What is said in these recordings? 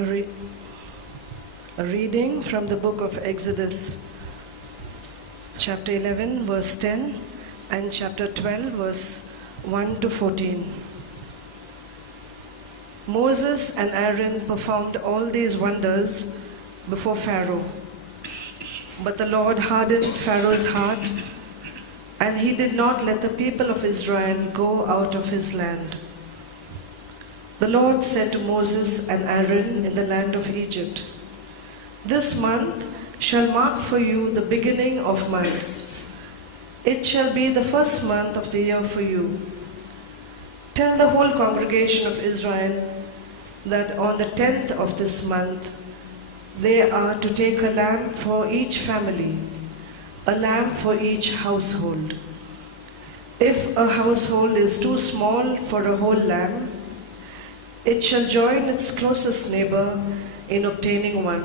A reading from the book of Exodus, chapter 11, verse 10, and chapter 12, verse 1 to 14. Moses and Aaron performed all these wonders before Pharaoh. But the Lord hardened Pharaoh's heart, and he did not let the people of Israel go out of his land. The Lord said to Moses and Aaron in the land of Egypt, "This month shall mark for you the beginning of months. It shall be the first month of the year for you. Tell the whole congregation of Israel that on the 10th of this month they are to take a lamb for each family, a lamb for each household. If a household is too small for a whole lamb, it shall join its closest neighbor in obtaining one.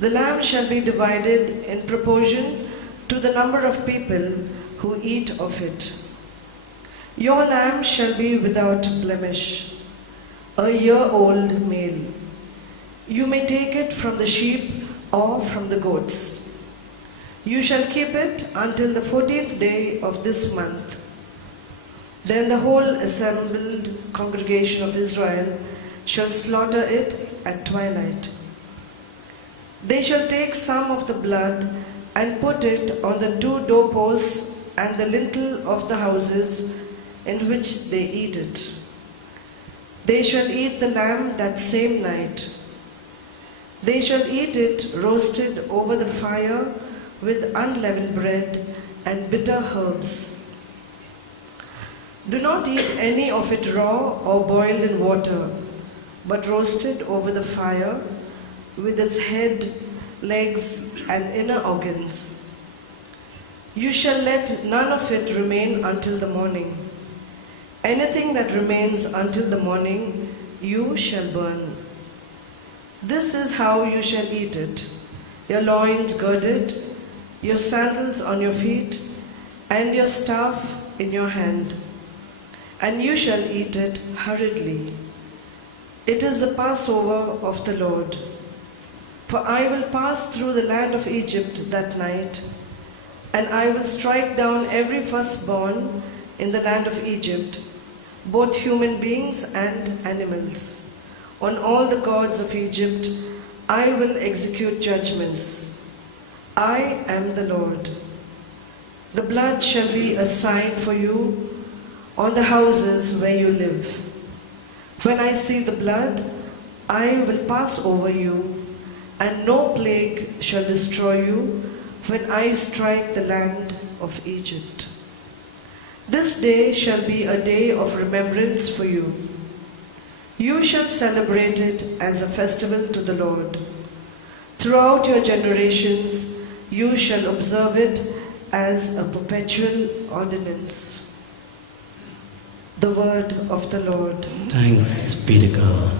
The lamb shall be divided in proportion to the number of people who eat of it. Your lamb shall be without blemish, a year-old male. You may take it from the sheep or from the goats. You shall keep it until the 14th day of this month. Then the whole assembled congregation of Israel shall slaughter it at twilight. They shall take some of the blood and put it on the 2 doorposts and the lintel of the houses in which they eat it. They shall eat the lamb that same night. They shall eat it roasted over the fire with unleavened bread and bitter herbs. Do not eat any of it raw or boiled in water, but roasted over the fire with its head, legs, and inner organs. You shall let none of it remain until the morning. Anything that remains until the morning you shall burn. This is how you shall eat it: your loins girded, your sandals on your feet, and your staff in your hand. And you shall eat it hurriedly. It is the Passover of the Lord. For I will pass through the land of Egypt that night, and I will strike down every firstborn in the land of Egypt, both human beings and animals. On all the gods of Egypt I will execute judgments. I am the Lord. The blood shall be a sign for you on the houses where you live. When I see the blood, I will pass over you, and no plague shall destroy you when I strike the land of Egypt. This day shall be a day of remembrance for you. You shall celebrate it as a festival to the Lord. Throughout your generations, you shall observe it as a perpetual ordinance." The word of the Lord. Thanks be to God.